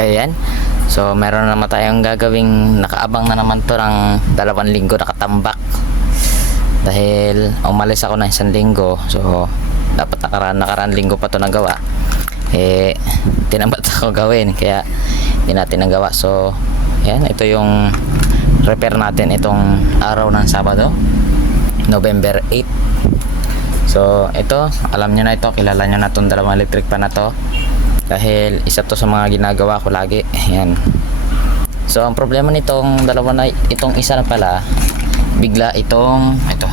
Okay, yan. So meron na naman tayong gagawing, nakaabang na naman to ng 2 linggo nakatambak. Dahil umalis ako ng 1 linggo. So dapat nakaraan linggo pa to nagawa. Tinambat ako gawin, kaya hindi natin nagawa. So yan, ito yung repair natin itong araw ng Sabado, November 8. So ito, alam nyo na ito, kilala nyo na itong 2 electric pan na to, dahil isa to sa mga ginagawa ko lagi. Yan. So ang problema nitong dalawa na itong isa na pala, bigla itong ito.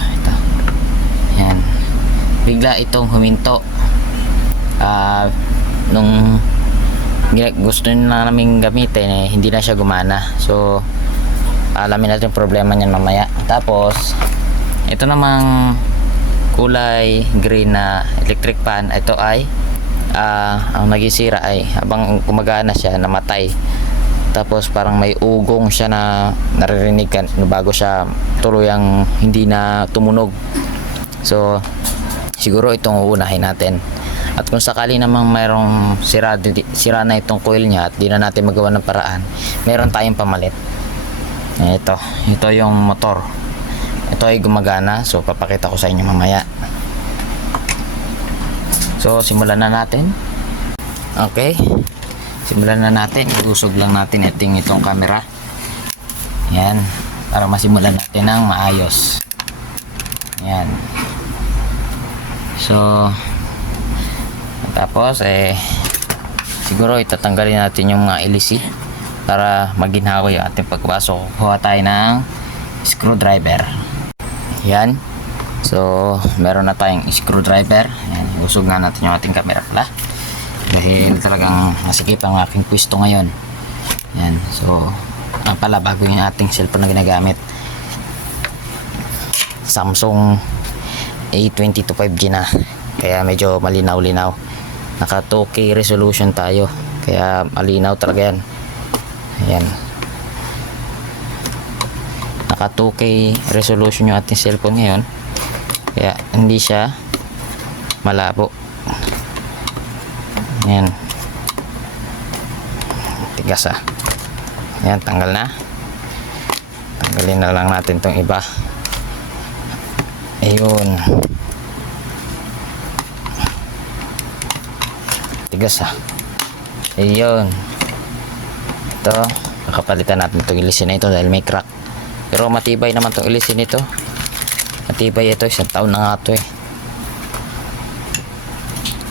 Yan. Bigla itong huminto. Nung gusto na naming gamitin, hindi na siya gumana. So alamin natin yung problema niyan mamaya. Tapos ito namang kulay green na electric pan, ito ay ang nagisira ay habang gumagana siya, namatay. Tapos parang may ugong siya na naririnig bago siya tuluyang hindi na tumunog. So siguro itong uunahin natin. At kung sakali namang mayroong sira na itong coil niya at di na natin magawa ng paraan, meron tayong pamalit. Ito yung motor. Ito ay gumagana, so papakita ko sa inyo mamaya. So simulan na natin. Okay, simulan na natin. Iusog lang natin itong camera. Yan, para masimulan natin ng maayos. Yan. So tapos siguro itatanggalin natin yung mga ilisi para maginhawa yung ating pagpasok. Kuha tayo ng screwdriver. Yan. So meron na tayong screwdriver. Yan, usog nga natin yung ating camera pala, dahil talagang masikip ang aking pwesto ngayon. Yan. So pala, bago yung ating cellphone na ginagamit, Samsung A22 5G na, kaya medyo malinaw-linaw. Naka 2K resolution tayo, kaya malinaw talaga yan. Ayan, naka 2K resolution yung ating cellphone ngayon, kaya hindi siya malabo. Ayan, tigas Ayan, tanggal na. Tanggalin na lang natin tong iba. Ayun, tigas Ayun, ito kakapalitan natin itong ilisin na ito dahil may crack. Pero matibay naman itong ilisin nito. Matibay ito, 1 taon na nga ito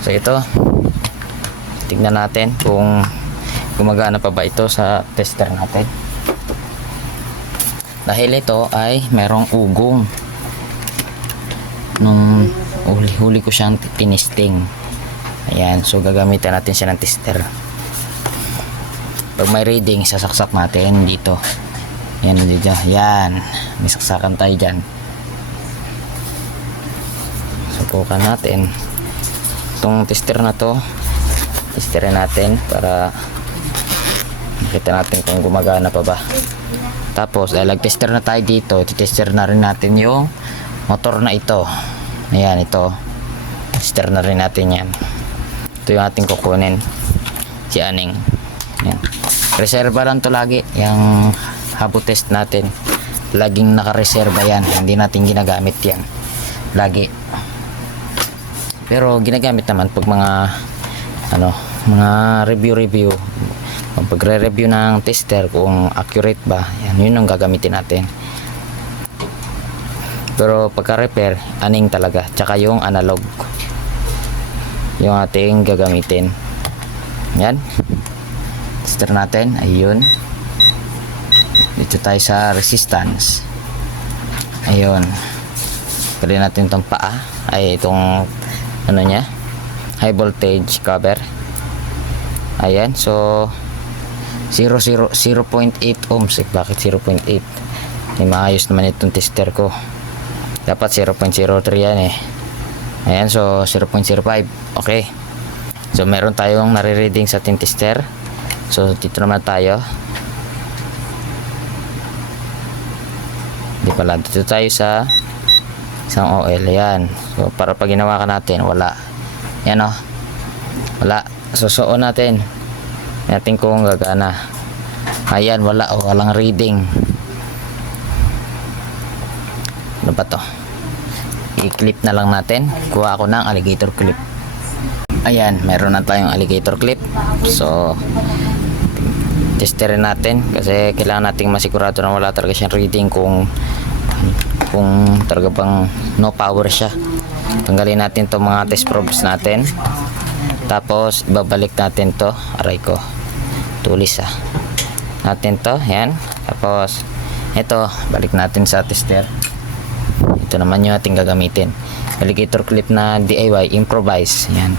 So ito, tignan natin kung gumagana pa ba ito sa tester natin. Dahil ito ay merong ugong nung huli ko siyang tinisting. Ayan, so gagamitan natin siya ng tester. Pag may reading, sasaksak natin dito. Ayan, dito. Ayan, may saksakan tayo dyan. Subukan natin itong tester na to. Testerin natin para makita natin kung gumagana pa ba. Tapos nag-tester na tayo dito, tester na rin natin yung motor na ito. Ayan, ito tester na rin natin yan. Ito yung ating kukunin, si Aning. Ayan, reserva lang to lagi. Yung habo test natin, laging nakareserba yan, hindi natin ginagamit yan lagi. Pero ginagamit naman pag mga mga review, pagre-review ng tester kung accurate ba, yun ang gagamitin natin. Pero pagka-repair, Aning talaga, tsaka yung analog yung ating gagamitin. Yan, tester natin. Ayun, dito tayo sa resistance. Ayun, pwede natin itong paa, ay itong niya, high voltage cover. Ayan, so 0.8 ohms. Bakit 0.8? Maayos naman itong tester ko. Dapat 0.03 yan Ayan, so 0.05. Okay, So meron tayong nare-reading sa ating tester. So dito naman tayo. Di pala, dito tayo sa isang oil. Yan. So para pag ginawa ka natin, wala. Yan o. Wala. Susuon natin. Natin kung gagana. Ayan, wala. O, walang reading. Ano ba to? I-clip na lang natin. Kuha ako ng alligator clip. Ayan, meron na tayong alligator clip. So testerin natin kasi kailangan nating masigurado na wala talaga siyang reading kung talaga bang no power siya. Tanggalin natin to mga test probes natin. Tapos babalik natin to. Aray ko. Tulis natin to. Yan. Tapos ito, balik natin sa tester. Ito naman yung ating gagamitin. Alligator clip na DIY improvise. Yan.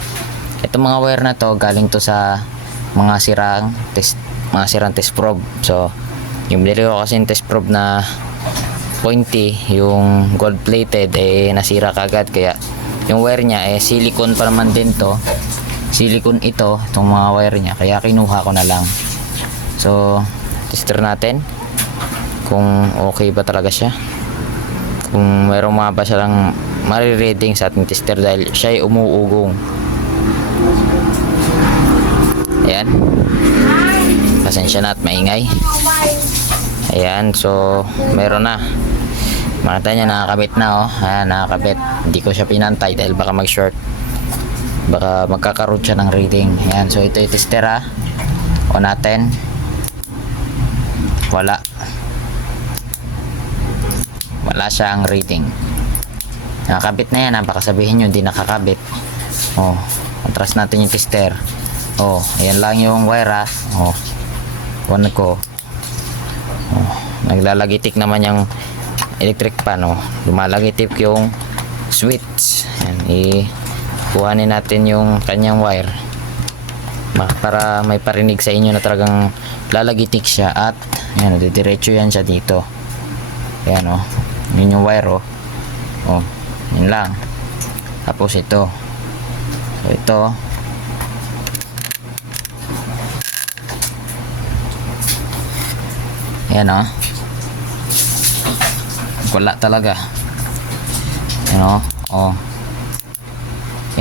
Itong mga wire na to galing to sa mga sirang test probe. So yung binili ko kasi yung test probe na pointy, yung gold plated nasira kagad, kaya yung wire niya silicone pa naman din to. Silicone itong mga wire niya, kaya kinuha ko na lang. So tester natin kung okay ba talaga siya, kung mayroong mga ba silang marireading sa ating tester dahil siya ay umuugong. Ayan, pasensya na at maingay. Ayan, so meron na. Makita niya nakakabit na oh. Ayan, nakakabit. Hindi ko siya pinantay dahil baka mag-short. Baka magkakaroon siya ng reading. Ayan, so ito yung tester on natin. Wala siyang reading. Nakakabit na yan. Baka sabihin nyo hindi nakakabit. Oh, atras natin yung tester. Oh, ayan lang yung wire oh, one ko. Oh, naglalagitik naman yung electric pan. Oh, lumalagitik yung switch. Ayan, kuhanin natin yung kanyang wire para may parinig sa inyo na talagang lalagitik siya. At ayan, didiretso yan siya dito. Ayan oh, yun yung wire oh. Oh, yun lang. Tapos ito. So ito yan o. Wala talaga. Yan o. O.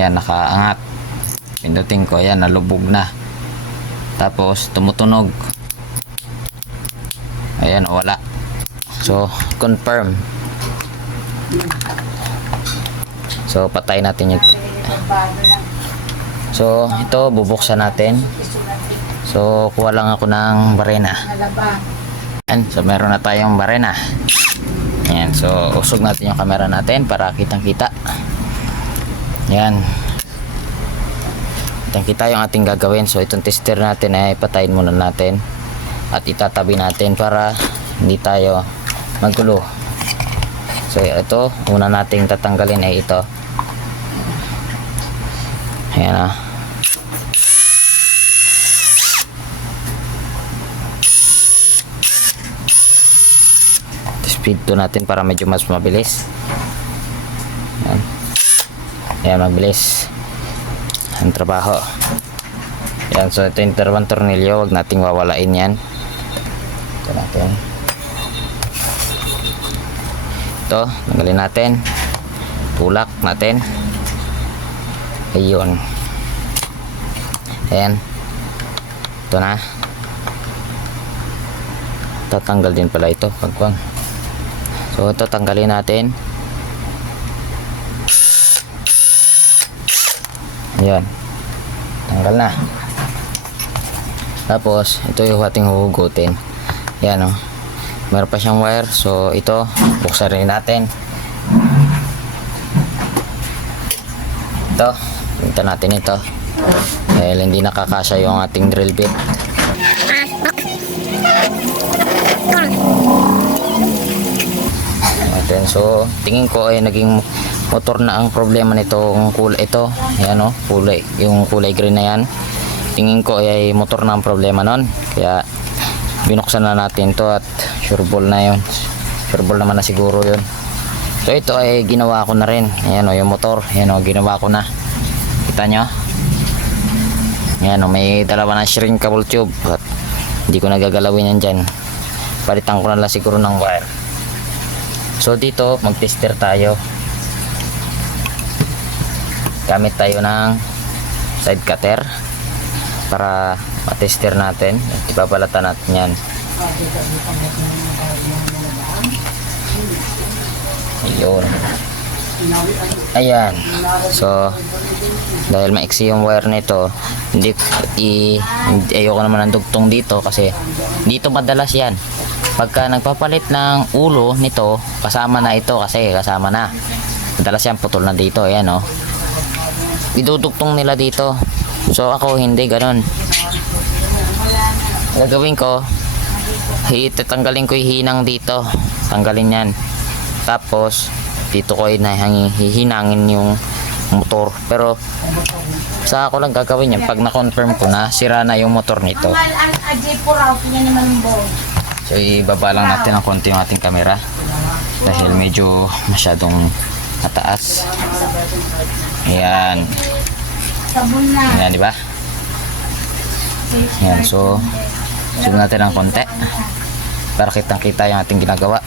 Yan, nakaangat. Pindutin ko. Yan, nalubog na. Tapos, tumutunog. Ayan, wala. So, confirm. So, patay natin yung... So, ito, bubuksan natin. So, kuha lang ako ng barena. Ayan, so meron na tayong barena. Ayan, so usog natin yung camera natin para kitang kita. Ayan, kitang kita yung ating gagawin. So itong tester natin ay patayin muna natin at itatabi natin para hindi tayo magulo. So ito, una nating tatanggalin ay ito. Ayan speed to natin para medyo mas mabilis. Ayan. Ayan, mabilis ang trabaho. Ayan, so ito yung dalawang tornilyo, wag nating wawalain yan. Ito natin. Ito, tanggalin natin. Tulak natin. Ayun. Ayan. Ito na. Tatanggal din pala ito pagpang. So ito tanggalin natin. Ayan, tanggal na. Tapos ito yung ating huhugutin. Ayan o, meron pa siyang wire. So ito, buksan rin natin. Ito, pinta natin ito dahil hindi nakakasya yung ating drill bit. So tingin ko ay naging motor na ang problema nitong kulay ito. Ayan o, kulay, yung kulay green na yan. Tingin ko ay motor na ang problema nun, kaya binuksan na natin to at sure ball na yun. Sure ball naman na siguro yun. So ito ay ginawa ko na rin. Ayan o, yung motor, ayan o, ginawa ko na. Kita nyo? Yan o, may dalawa na shrinkable tube at hindi ko nagagalawin yan dyan. Palitan ko na lang siguro ng wire. So dito mag-tester tayo. Gamit tayo ng side cutter para matester natin. Ibabalatan natin yan. Ayun. Ayan. So dahil maiksi yung wire nito, ayoko naman ng dugtong dito kasi dito madalas yan. Pagka nagpapalit ng ulo nito, kasama na ito kasi kasama na. Madalas yan putol na dito. Ayan o. Idudugtong nila dito. So ako hindi ganun. Gagawin ko, tatanggalin ko yung hinang dito. Tanggalin yan. Tapos dito ko hihinangin yung motor. Pero sa ako lang gagawin yan pag na-confirm ko na sira na yung motor nito. So ibaba lang natin ng konti yung ating camera dahil medyo masyadong mataas. Ayan. Ayan, di ba? Ayan, so zoom natin ng konti para kitang-kita yung ating ginagawa.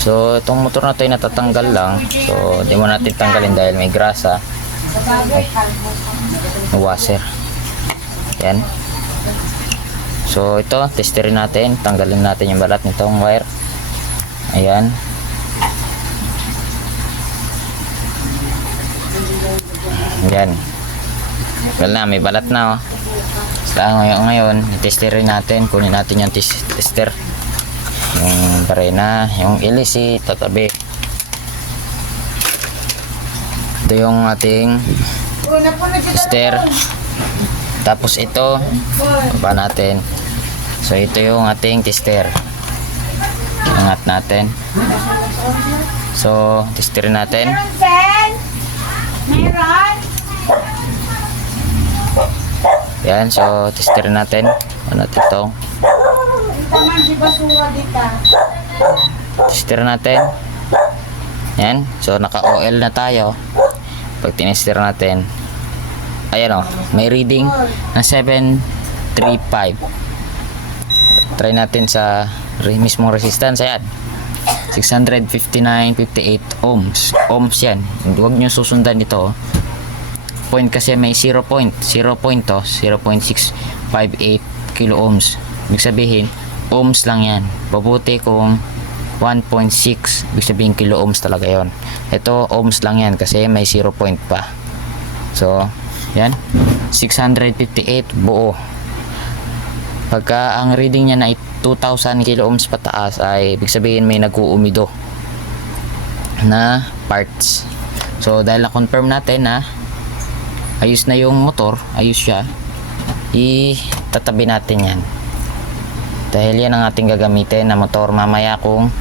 So itong motor na ito ay natatanggal lang. So di mo natin tanggalin dahil may grasa. May washer. Ayan. So ito, testerin natin. Tanggalin natin yung balat nitong wire. Ayan. Ayan. Well na, may balat na oh. Basta ngayon, testerin natin. Kunin natin yung tester. Yung barena, yung LC, tatabi. Ito yung ating tester. Tapos ito, baba natin. So ito yung ating tester. Angat natin. So, testerin natin. Meron. Yan, so testerin natin. Ano ito? Testerin natin. Yan, so naka-OL na tayo. Pag tinester natin, ayan o, may reading na 735. Try natin sa mismong resistance. Ayan, 659.58 ohms. Ohms yan. Huwag nyo susundan ito. Point kasi may 0 point. 0 point to, 0.658 kilo ohms. Ibig sabihin, ohms lang yan. Pabuti kung 1.6, ibig sabihin kilo ohms talaga yon. Ito, ohms lang yan kasi may 0 point pa. So, yan. 658 buo. Pagka ang reading niya na 2,000 kilo ohms pataas ay ibig sabihin may nag-uumido na parts. So dahil na-confirm natin na ayos na yung motor, ayos siya, itatabi natin yan. Dahil yan ang ating gagamitin na motor mamaya kung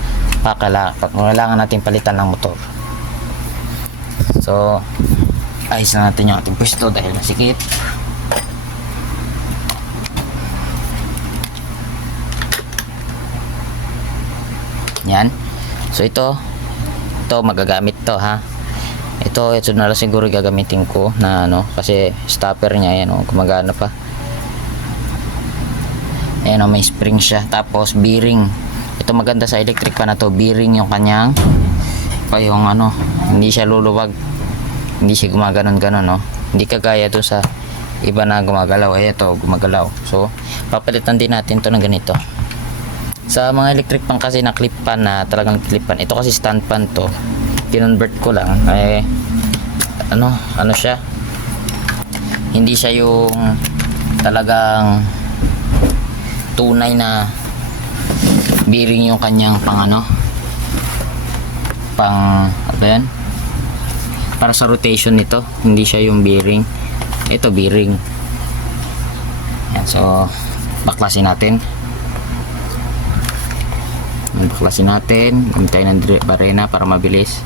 kailangan natin palitan ng motor. So ayos na natin yung ating pwesto dahil nasikip. Yan. So ito magagamit to ha. Ito na lang siguro gagamitin ko na ano kasi stopper niya yan oh, gumagana pa. Ayan oh, may spring siya. Tapos bearing. Ito maganda sa electric pa na to, bearing yung kanyang yung ano, hindi siya luluwag. Hindi siya gumaganon-ganon no. Hindi kagaya doon sa iba na gumagalaw. Ay ito gumagalaw. So papalitan din natin to ng ganito. Sa mga electric pan kasi na clip pan na talagang clip pan. Ito kasi stand pan to. Kinonvert ko lang. Ay ano siya. Hindi siya yung talagang tunay na bearing yung kanyang pang yan? Para sa rotation nito. Hindi siya yung bearing. Ito bearing. Yan, so baklasin natin. Baklasin natin. Hintay ng barena para mabilis.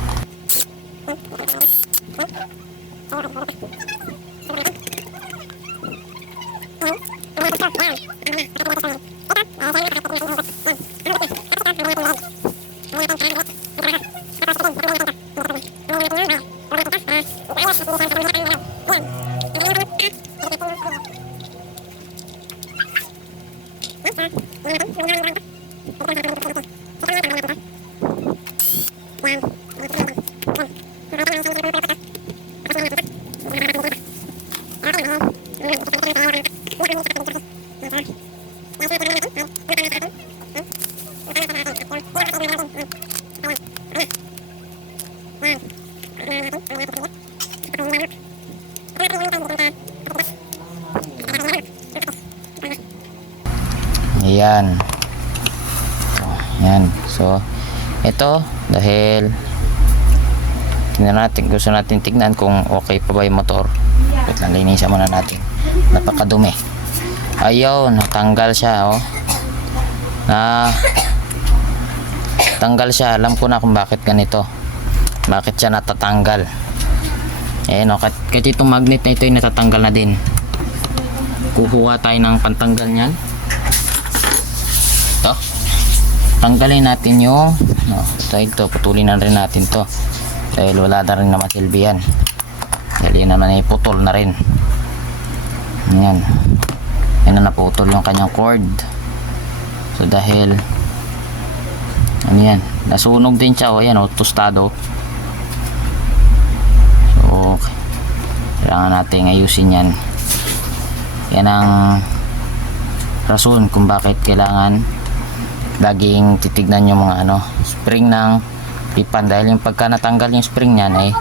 Ayan. Ayan. So, ito, dahil tingnan natin, gusto natin tignan kung okay pa ba yung motor. Wait lang, linisan muna natin. Napakadumi. Ayun, natanggal siya, oh. Tanggal siya. Alam ko na kung bakit ganito. Bakit siya natatanggal. Ayan, oh. Kahit itong magnet na ito ay natatanggal na din. Kukuha tayo ng pantanggal niyan. Ito. Tanggalin natin yung ito, putulin na rin natin to dahil wala na rin naman silbi yan. Dahil yun naman ay putol na rin. Ayan. Yan na naputol yung kanyang cord. So dahil ano yan, nasunog din siya. O ayan, o, tostado. So kailangan natin ayusin yan. Yan ang rason kung bakit kailangan laging titignan yung mga spring ng pipan, dahil yung pagka natanggal yung spring niyan ay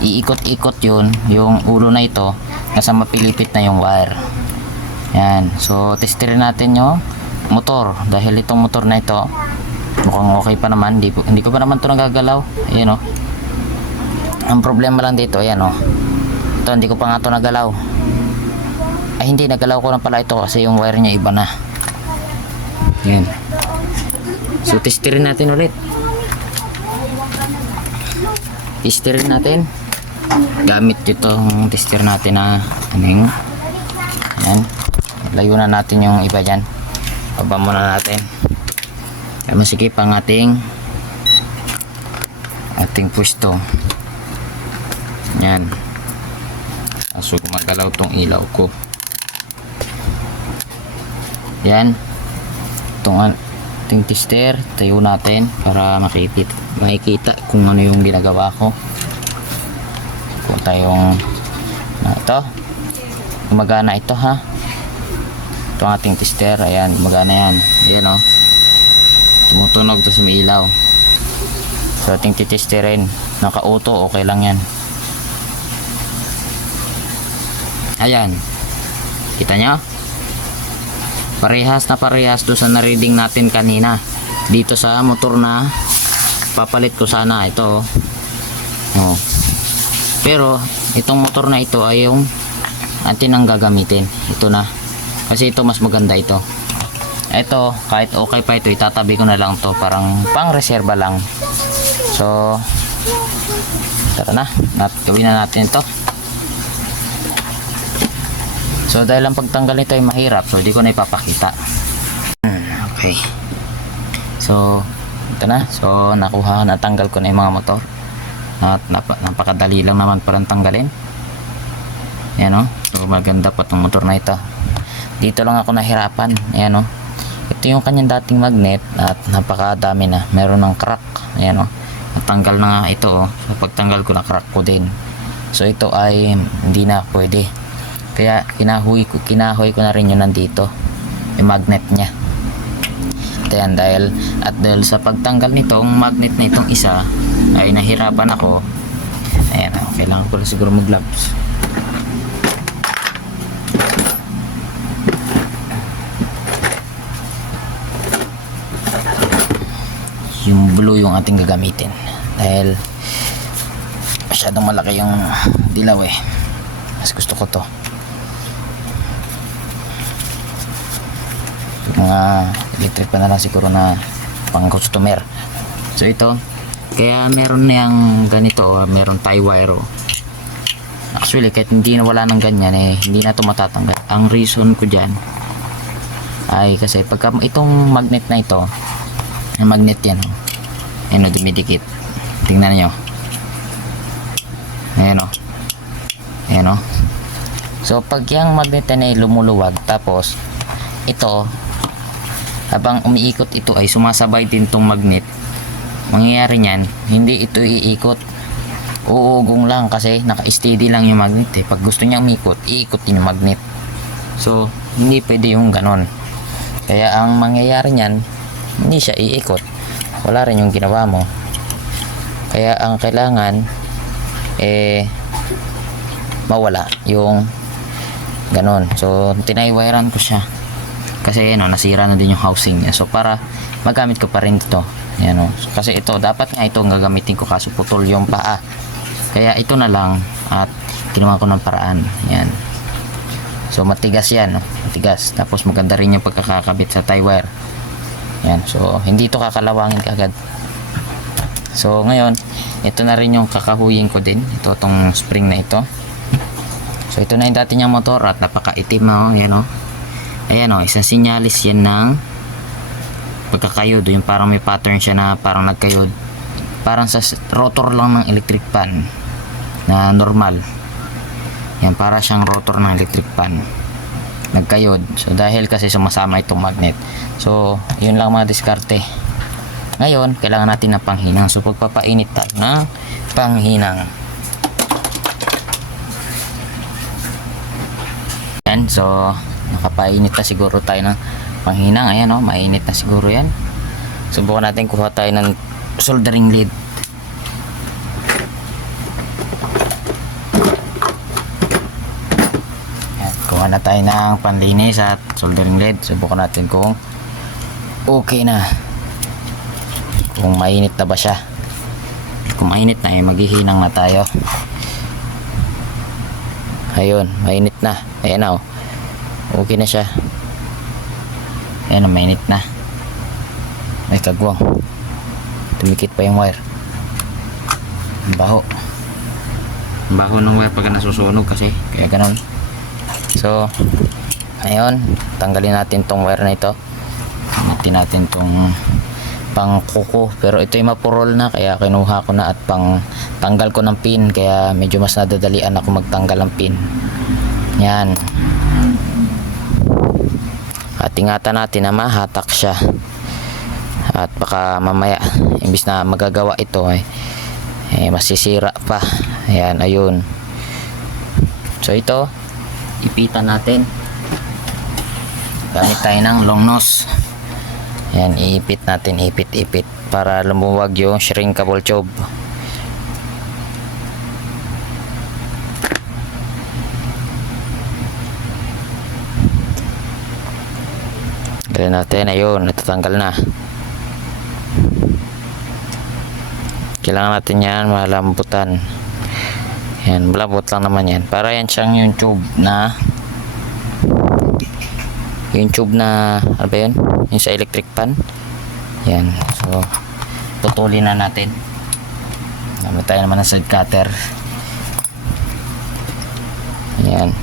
iikot-ikot yun, yung ulo na ito nasa mapilipit na yung wire. Yan, so testerin natin yung motor, dahil itong motor na ito mukhang okay pa naman, hindi ko pa naman ito nagagalaw. Ayan, ang problema lang dito, ayan, ito hindi ko pa nga ito nagalaw. Ay hindi, nagalaw ko na pala ito kasi yung wire nya iba na. Yan. So testerin natin ulit. Testerin natin. Gamit itong tester natin na aning. Yan. Layo na natin yung iba dyan. Baba muna natin. Kaya masikip ang ating pwesto. Yan. So gumagalaw tong ilaw ko. Yan. Itong ating tester, tayo natin para makikita kung ano yung ginagawa ko. Kung tayong ito, gumagana ito, ha. Itong ating tester, ayan, gumagana yan. Ayan, tumutunog ito sa may ilaw. So ating titesterin, naka-auto, okay lang yan. Ayan, kita nyo? Parehas na parehas doon sa na-reading natin kanina dito sa motor na papalit ko sana ito. Pero itong motor na ito ay yung atin ang gagamitin. Ito na, kasi ito mas maganda ito. Ito kahit okay pa ito, itatabi ko na lang to, parang pang reserva lang. So tara na, gawin na natin ito. So dahil ang pagtanggal nito ay mahirap, so hindi ko na ipapakita. Okay. So ito na. So natanggal ko na yung mga motor. At napakadali lang naman parang tanggalin. Ayan, so maganda pa itong motor na ito. Dito lang ako nahirapan. Ayan, ito yung kanyang dating magnet at napakadami na. Meron ng crack. Ayan, natanggal na nga ito. So pagtanggal ko na crack ko din. So ito ay hindi na pwede. Kaya kinahoy ko na rin yun nandito, yung magnet nya. Ayan, dahil sa pagtanggal nitong magnet na itong isa ay nahirapan ako. Ayan, kailangan ko siguro mag gloves. Yung blue yung ating gagamitin dahil masyadong malaki yung dilaw mas gusto ko to. Mga electric pa na lang siguro na pang customer. So ito, kaya meron na yung ganito, meron tie wire. Actually kahit hindi na wala ng ganyan hindi na ito matatanggal. Ang reason ko dyan ay kasi pagka itong magnet na ito, ang magnet yan, ayan, dumidikit. Tingnan nyo, ayan, ayan. So pag yung magnet na lumuluwag, tapos ito, habang umiikot ito ay sumasabay din tong magnet. Mangyayari niyan, hindi ito iikot. Uugong lang kasi naka-steady lang yung magnet eh. Pag gusto niya umikot, iikot din yung magnet. So, hindi pwede yung ganon. Kaya ang mangyayari niyan, hindi siya iikot. Wala rin yung ginawa mo. Kaya ang kailangan mawala yung ganon. So, tinaywiran ko siya. Kasi nasira na din yung housing niya. So, para magamit ko pa rin ito. Yan, so, kasi ito, dapat nga ito ang gagamitin ko kaso putol yung paa. Kaya ito na lang at ginawa ko ng paraan. Yan. So, matigas yan. Matigas. Tapos maganda rin yung pagkakakabit sa tie wire. Yan. So, hindi ito kakalawangin kagad. So, ngayon, ito na rin yung kakahuyin ko din. Ito, itong spring na ito. So, ito na yung dati niyang motor at napakaitim na. Yan, ayan, isang sinyalis yan ng pagkakayod. Yung parang may pattern siya na parang nagkayod. Parang sa rotor lang ng electric fan na normal. Yan, para siyang rotor ng electric fan. Nagkayod. So, dahil kasi sumasama itong magnet. So, yun lang mga diskarte. Ngayon, kailangan natin ng panghinang. So, pagpapainit tayo ng panghinang. Yan, so, nakapainit na siguro tayo ng panghinang. Ayan, mainit na siguro yan. Subukan natin kuha tayo ng soldering lead. Ayan, kuha na tayo ng panlinis at soldering lead. Subukan natin kung okay na. Kung mainit na ba siya. Kung mainit na, maghihinang na tayo. Ayun, mainit na. Ayan na, okay na siya. Ayan, mainit na. May kagwang. Tumikit pa yung wire. Ang baho. Ang baho ng wire pag nasusunog kasi. Kaya ganun. So, ayun. Tanggalin natin tong wire na ito. Gamitin natin tong pang kuko. Pero ito yung mapurol na. Kaya kinuha ko na at pang tanggal ko ng pin. Kaya medyo mas nadadalian ako magtanggal ng pin. Yan. At ingatan natin na mahatak siya. At baka mamaya imbis na magagawa ito masisira pa. Ayan, ayun. So ito, ipitan natin. Gamit tayo ng long nose. Ayan, iipit natin, ipit para lumuwag yung shrinkable tube. Gawin natin, ayun, natatanggal na. Kailangan natin yan malambutan. Yan, malambot lang naman yan. Para yan siyang yung tube na ano ba yun? Yung sa electric fan. Yan, so putulin na natin. Gamit tayo naman ng side cutter. Yan,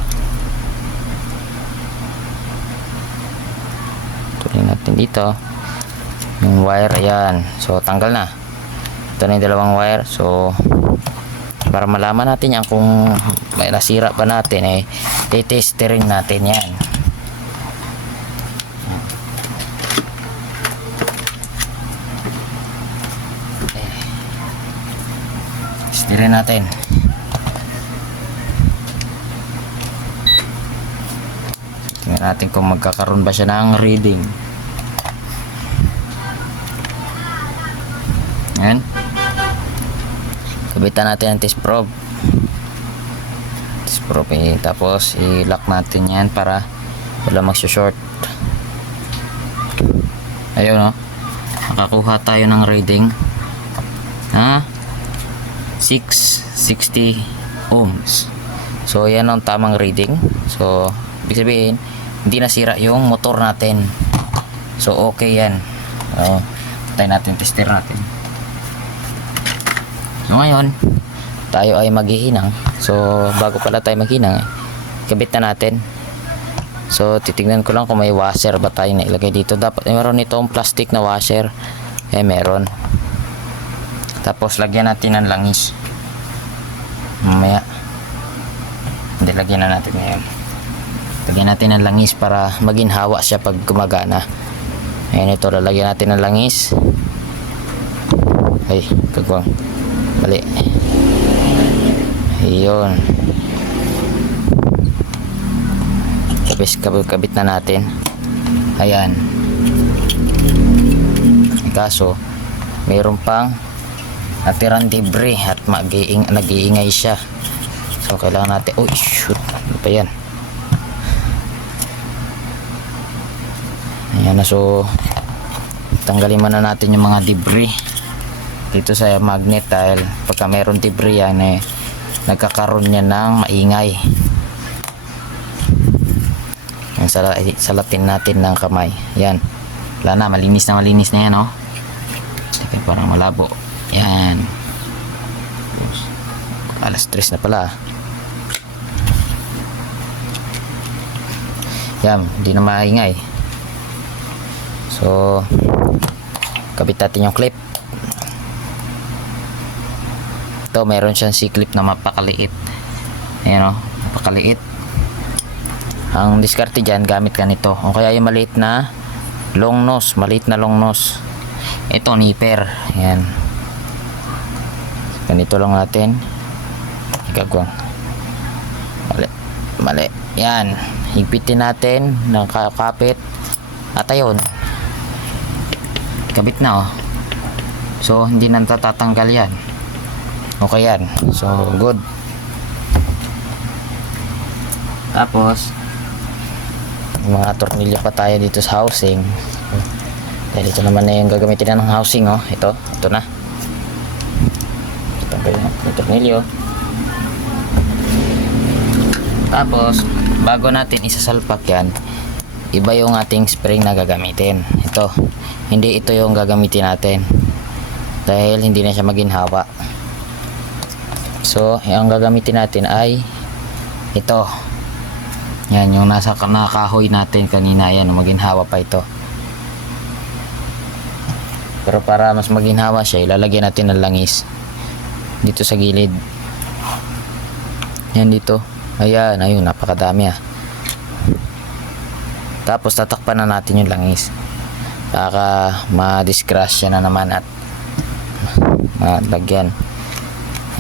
putulin natin dito yung wire. Ayan, so tanggal na. Ito na yung dalawang wire. So, para malaman natin yan kung may nasira pa natin, titestering natin yan. Testering natin. Tingnan natin kung magkakaroon ba siya ng reading. Yan. Kabitan natin ang test probe. Tapos i-lock natin yan para wala mag-short. Ayun, nakakuha tayo ng reading na 660 ohms. So yan ang tamang reading. So ibig sabihin hindi nasira yung motor natin. So okay yan. Tayo natin, tester natin. So ngayon, tayo ay maghihinang. So bago pala tayo maghinang, kabit na natin. So titignan ko lang kung may washer ba tayo na ilagay dito. Dapat meron itong plastic na washer. Meron. Tapos lagyan natin ng langis. Mamaya. Hindi, lagyan na natin ngayon. Lagyan natin ng langis para maginhawa siya pag gumagana. Ayan, ito, lalagyan natin ng langis. Ay, kagwang. Bali. Ayun. Kabit na natin. Ayan. Kaso, mayroon pang natirang debris at nag-iingay siya. So, kailangan natin, oh shoot, ano pa yan? Ayan na, so tanggalin muna natin yung mga debris dito sa magnet, dahil pagka mayroon debris yan nagkakaroon niya ng maingay. Salatin natin ng kamay. Yan, wala na, malinis na yan, oh. Teka, parang malabo. Yan, alas 3 na pala. Yan, hindi na maingay. So, kabit natin yung clip. Ito, meron siyang C-clip na mapakaliit. Ayan, o, mapakaliit. Ang diskarte dyan, gamit ka nito. O kaya yung maliit na long nose. Ito, nipper. Ayan. Ganito lang natin. Ikagwang. Mali. Yan. Higpitin natin ng kakapit. At ayun. Kabit na, oh. So, hindi na tatatanggal yan. Okay yan. So, good. Tapos, mga tornilyo pa tayo dito sa housing. Dahil ito naman na yung gagamitin na ng housing, oh. Ito na. Tanggalin yung tornilyo. Tapos, bago natin isasalpak yan, iba yung ating spring na gagamitin. Ito, hindi ito yung gagamitin natin dahil hindi na siya maginhawa. So, yung gagamitin natin ay ito. Yan, yung nasa nakahoy natin kanina. Yan, maginhawa pa ito. Pero para mas maginhawa siya, ilalagyan natin ng langis dito sa gilid. Yan dito. Ayan, ayun, napakadami, ah. Tapos tatakpan na natin yung langis. Baka ma-disgrasya na naman at malagyan.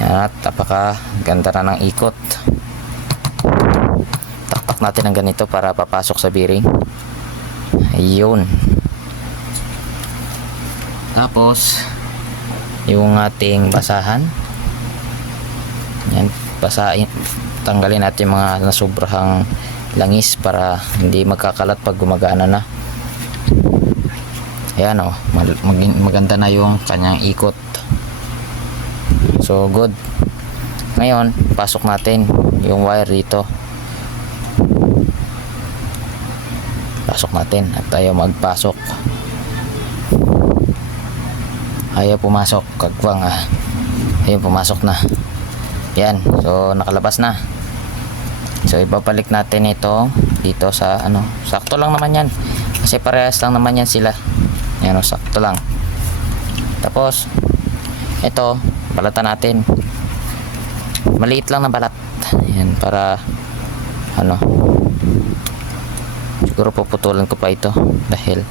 Yan, at napakaganda na ng ikot. Takpak natin ng ganito para papasok sa bearing. Ayun. Tapos yung ating basahan. Yan, basahin. Tanggalin natin mga nasubrahang langis para hindi magkakalat pag gumagana na. Ayan, oh, maganda na yung kanyang ikot. So good. Ngayon, pasok natin yung wire dito. Pasok natin at tayo magpasok. Ayaw pumasok, kagwang, ah. Ayun, pumasok na. Yan, so nakalabas na. So ibabalik natin ito dito sa ano, sakto lang naman yan kasi parehas lang naman yan sila. Yan, o, sakto lang. Tapos ito, balatan natin. Maliit lang na balat. Yan, para ano, siguro puputulan ko pa ito dahil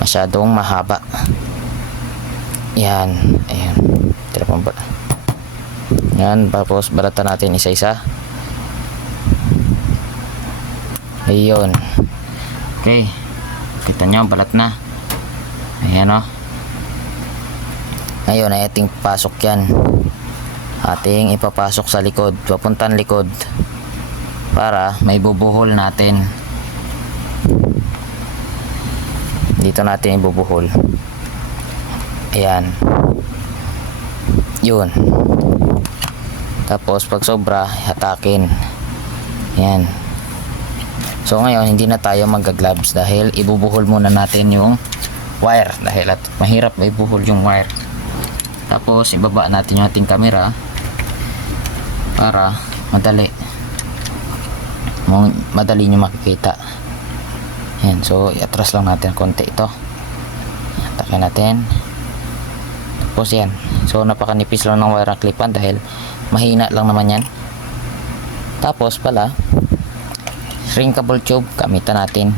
masyadong mahaba. Yan, ayan. Tira pang balat. Yan, tapos balatan natin isa-isa. Ayun. Okay. Kita nyo, balat na. Ayan, o. Ngayon ay ating pasok yan. Ating ipapasok sa likod. Papuntang likod. Para may bubuhol natin. Dito natin ibubuhol. Ayan. Yun. Tapos pag sobra, hatakin. Ayan. So ngayon hindi na tayo magga-gloves dahil ibubuhol muna natin yung wire dahil at mahirap ibuhol yung wire. Tapos ibaba natin yung ating camera para madali nyo makikita. Ayan, so iatras lang natin konti ito. Takin natin. Tapos yan. So napakanipis lang ng wire ang clipan dahil mahina lang naman yan. Tapos pala shrinkable tube, gamitan natin.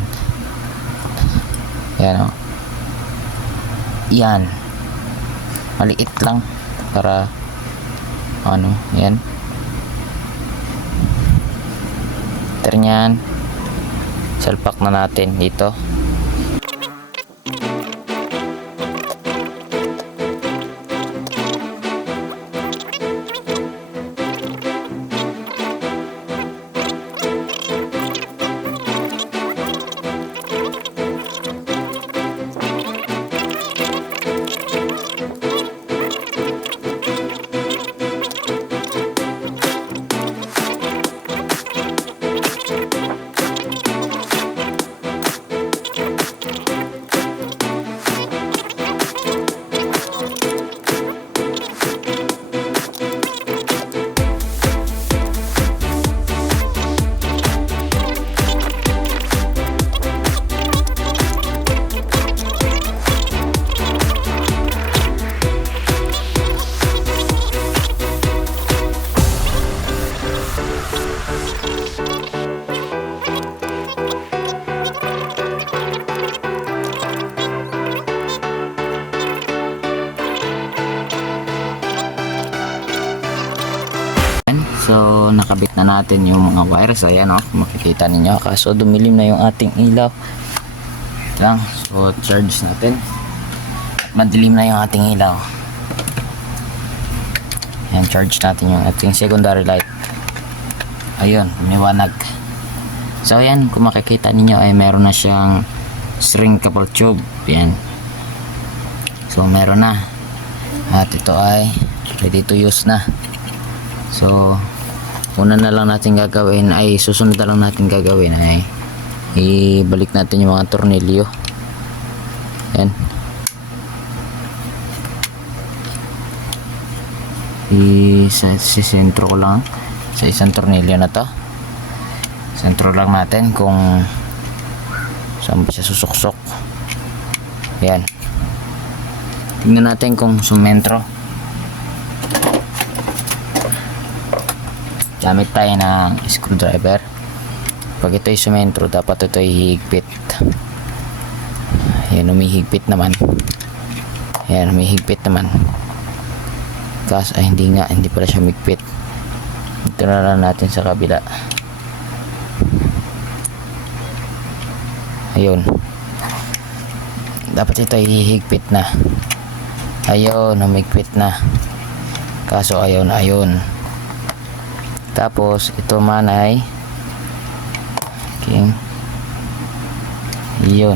Yan o. Yan. Maliit lang para ano, yan. Ternyaan. Salpak na natin dito. So nakabit na natin yung mga wires. Ayan o, makikita ninyo. Kaso dumilim na yung ating ilaw lang. So charge natin. Madilim na yung ating ilaw. Ayan, charge natin yung ating secondary light. Ayun, umiwanag. So ayan, kung makikita ninyo ay meron na siyang shrinkable tube. Ayan. So meron na. At ito ay ready to use na. So una na lang natin gagawin ay susunod na lang natin gagawin ay ibalik natin yung mga tornilyo. Yan. Sentro ko lang sa isang tornilyo na to. Sentro lang natin kung saan ba siya susuksok. Yan. Tingnan natin kung sumentro. Gamit tayo ng screwdriver. Pag ito ay sumentro, dapat ito ay hihigpit. Ayan, umihigpit naman. Ayan, umihigpit naman. Kaso ay hindi nga, hindi pala siya migpit. Ito na lang natin sa kabila. Ayun. Dapat ito ay hihigpit na. Ayun, umigpit na. Kaso ayun, ayun. Tapos ito man ay okay. Yun.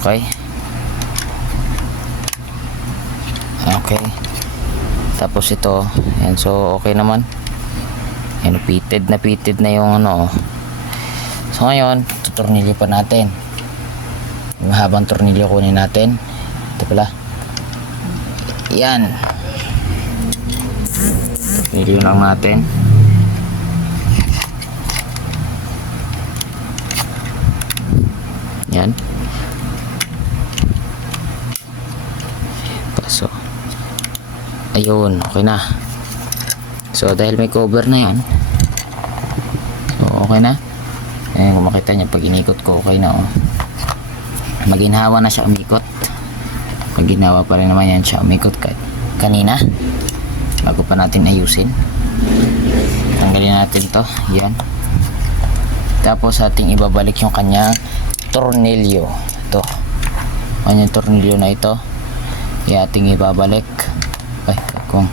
Okay. Okay. Tapos ito, yan, so okay naman. Yan, pitted na yung ano. So ngayon, tutornilyo pa natin. Yung habang tornilyo kunin natin. Ito pala. Yan. Tornilyo lang natin. Yan. Paso. Ayun, okay na. So dahil may cover na yan. So okay na. Ayan, kung makita niya pag inikot ko, okay na oh. Maginhawa na siya umikot. Maginhawa pa rin naman yan siya umikot kanina bago pa natin ayusin. Tanggalin natin to. Yan. Tapos ating ibabalik yung kanyang tornilyo. Ito. Yung tornilyo na ito. Ating ibabalik. Ay, kung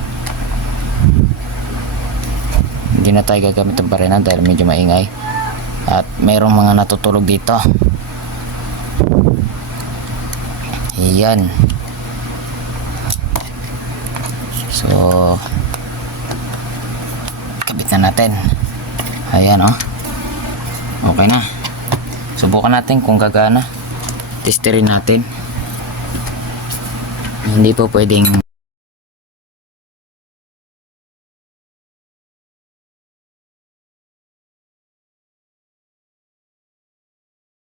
hindi na tayo gagamit ng barena dahil medyo maingay. At mayroong mga natutulog dito. Ayan. So kabit na natin. Ayan oh. Okay na. Subukan natin kung gagana. Testerin natin. Hindi po pwedeng